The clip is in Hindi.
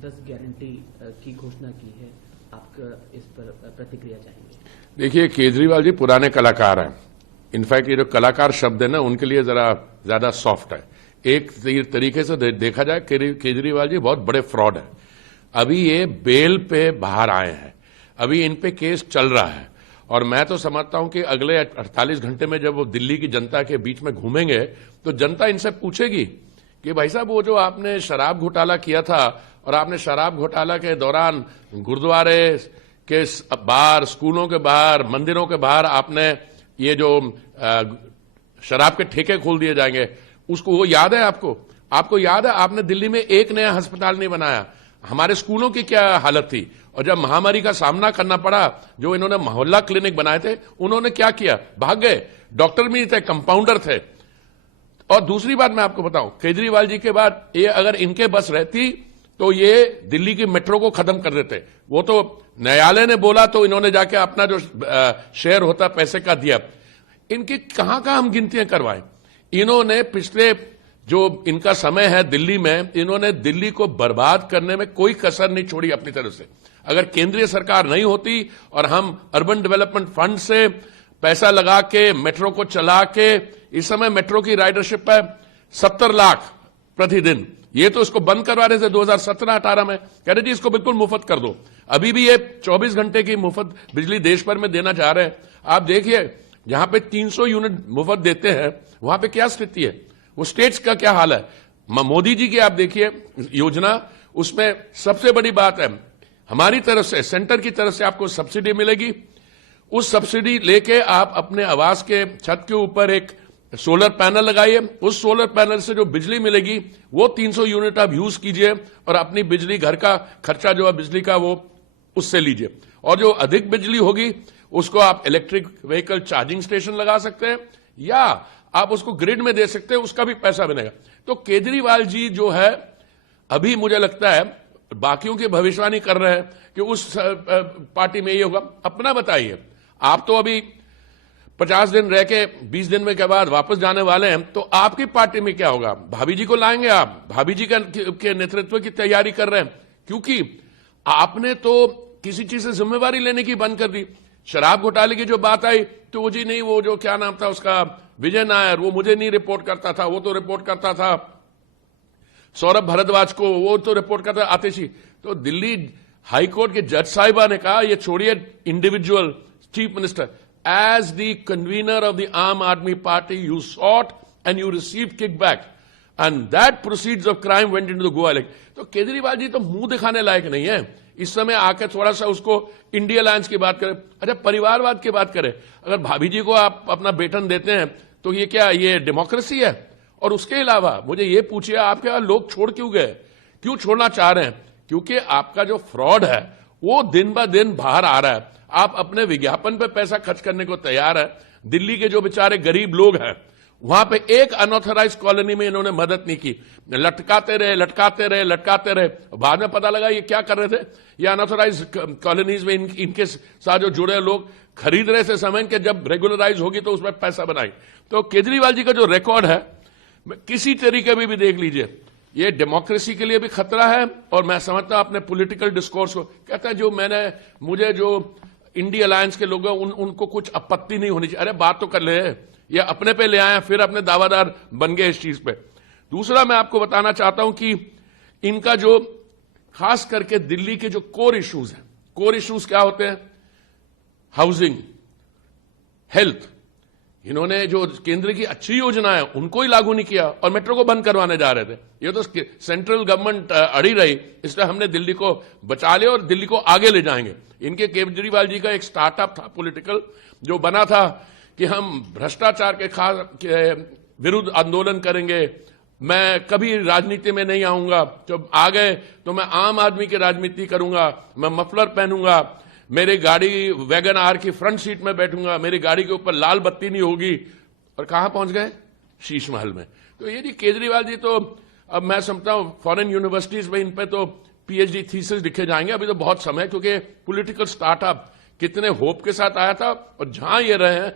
10 गारंटी की घोषणा की है, आपका इस पर प्रतिक्रिया चाहेंगे? देखिए, केजरीवाल जी पुराने कलाकार हैं। इनफैक्ट ये जो कलाकार शब्द है ना, उनके लिए जरा ज्यादा सॉफ्ट है। एक तरीके से देखा जाए, केजरीवाल जी बहुत बड़े फ्रॉड है। अभी ये बेल पे बाहर आए हैं, अभी इन पे केस चल रहा है, और मैं तो समझता हूं कि अगले 48 घंटे में जब वो दिल्ली की जनता के बीच में घूमेंगे तो जनता इनसे पूछेगी कि भाई साहब, वो जो आपने शराब घोटाला किया था, और आपने शराब घोटाला के दौरान गुरुद्वारे के बाहर, स्कूलों के बाहर, मंदिरों के बाहर आपने ये जो शराब के ठेके खोल दिए जाएंगे, उसको वो याद है आपको? आपको याद है आपने दिल्ली में एक नया अस्पताल नहीं बनाया? हमारे स्कूलों की क्या हालत थी? और जब महामारी का सामना करना पड़ा, जो इन्होंने मोहल्ला क्लिनिक बनाए थे, उन्होंने क्या किया? भाग गए। डॉक्टर भी थे, कंपाउंडर थे। और दूसरी बात मैं आपको बताऊं, केजरीवाल जी के बाद ये अगर इनके बस रहती तो ये दिल्ली की मेट्रो को खत्म कर देते। वो तो न्यायालय ने बोला तो इन्होंने जाके अपना जो शेयर होता पैसे का दिया। इनकी कहां हम गिनतियां करवाएं? इन्होंने पिछले जो इनका समय है दिल्ली में, इन्होंने दिल्ली को बर्बाद करने में कोई कसर नहीं छोड़ी अपनी तरफ से। अगर केंद्रीय सरकार नहीं होती और हम अर्बन डेवलपमेंट फंड से पैसा लगा के मेट्रो को चला के, इस समय मेट्रो की राइडरशिप है 70 लाख प्रतिदिन। ये तो इसको बंद करवा रहे थे 2017-18 में, कह रहे जी इसको बिल्कुल मुफ्त कर दो। अभी भी ये 24 घंटे की मुफ्त बिजली देश भर में देना चाह रहे हैं। आप देखिए, जहां पे 300 यूनिट मुफ्त देते हैं, वहां पे क्या स्थिति है, वो स्टेट्स का क्या हाल है। मोदी जी की आप देखिए योजना, उसमें सबसे बड़ी बात है, हमारी तरफ से, सेंटर की तरफ से आपको सब्सिडी मिलेगी। उस सब्सिडी लेके आप अपने आवास के छत के ऊपर एक सोलर पैनल लगाइए। उस सोलर पैनल से जो बिजली मिलेगी वो 300 यूनिट आप यूज कीजिए, और अपनी बिजली, घर का खर्चा जो है बिजली का, वो उससे लीजिए। और जो अधिक बिजली होगी उसको आप इलेक्ट्रिक व्हीकल चार्जिंग स्टेशन लगा सकते हैं, या आप उसको ग्रिड में दे सकते हैं, उसका भी पैसा बनेगा। तो केजरीवाल जी जो है, अभी मुझे लगता है बाकियों की भविष्यवाणी कर रहे हैं कि उस पार्टी में ये होगा। अपना बताइए, आप तो अभी 50 दिन रह के 20 दिन में के बाद वापस जाने वाले हैं, तो आपकी पार्टी में क्या होगा? भाभी जी को लाएंगे आप? भाभी जी के नेतृत्व की तैयारी कर रहे हैं, क्योंकि आपने तो किसी चीज से जिम्मेवारी लेने की बंद कर दी। शराब घोटाले की जो बात आई तो वो जी नहीं, वो जो क्या नाम था उसका, विजय नायर, वो मुझे नहीं रिपोर्ट करता था, वो तो रिपोर्ट करता था सौरभ भारद्वाज को, वो तो रिपोर्ट करता आतिशी। तो दिल्ली हाईकोर्ट के जज साहिबा ने कहा, ये छोड़िए individual chief minister, as the convener of the Aam Aadmi Party, you sought and you received kickback, and that proceeds of crime went into the Goa lake. तो केजरीवाल जी तो मुंह दिखाने लायक नहीं है इस समय। आके थोड़ा सा उसको इंडिया अलायंस की बात करें, अच्छा परिवारवाद की बात करें। अगर भाभी जी को आप अपना वेतन देते हैं तो ये क्या, ये डेमोक्रेसी है? और उसके अलावा मुझे ये पूछिए, आपके यहाँ लोग छोड़ क्यों गए, क्यों छोड़ना चाह रहे हैं? क्योंकि आपका जो फ्रॉड है वो दिन ब दिन बाहर आ रहा है। आप अपने विज्ञापन पे पैसा खर्च करने को तैयार है। दिल्ली के जो बेचारे गरीब लोग हैं, वहां पे एक अनऑथराइज कॉलोनी में इन्होंने मदद नहीं की। लटकाते रहे। बाद में पता लगा ये क्या कर रहे थे, ये अनऑथराइज कॉलोनीज में इनके साथ जो जुड़े लोग खरीद रहे थे सामान के, जब रेगुलराइज होगी तो उसमें पैसा बनाई। तो केजरीवाल जी का जो रिकॉर्ड है, किसी तरीके में भी देख लीजिए, ये डेमोक्रेसी के लिए भी खतरा है। और मैं समझता हूं अपने पॉलिटिकल डिस्कोर्स को, कहता है जो मुझे जो इंडिया अलायंस के लोग हैं उनको कुछ आपत्ति नहीं होनी चाहिए। अरे बात तो कर ले, ये अपने पे ले आए, फिर अपने दावादार बन गए इस चीज पे। दूसरा मैं आपको बताना चाहता हूं कि इनका जो खास करके दिल्ली के जो कोर इश्यूज हैं, कोर इश्यूज क्या होते हैं? Housing, health. इन्होंने जो केंद्र की अच्छी योजना है उनको ही लागू नहीं किया, और मेट्रो को बंद करवाने जा रहे थे। ये तो सेंट्रल गवर्नमेंट अड़ी रही, इसलिए हमने दिल्ली को बचा लिया और दिल्ली को आगे ले जाएंगे। इनके केजरीवाल जी का एक स्टार्टअप था पॉलिटिकल, जो बना था कि हम भ्रष्टाचार के विरुद्ध आंदोलन करेंगे, मैं कभी राजनीति में नहीं आऊंगा, जब आ गए तो मैं आम आदमी की राजनीति करूंगा, मैं मफलर पहनूंगा, मेरी गाड़ी वैगन आर की फ्रंट सीट में बैठूंगा, मेरी गाड़ी के ऊपर लाल बत्ती नहीं होगी। और कहां पहुंच गए? शीश महल में। तो ये जी केजरीवाल जी तो अब मैं समझता हूं फॉरेन यूनिवर्सिटीज में इन पे तो पीएचडी थीसिस लिखे जाएंगे। अभी तो बहुत समय, क्योंकि पॉलिटिकल स्टार्टअप कितने होप के साथ आया था, और जहां ये रहे हैं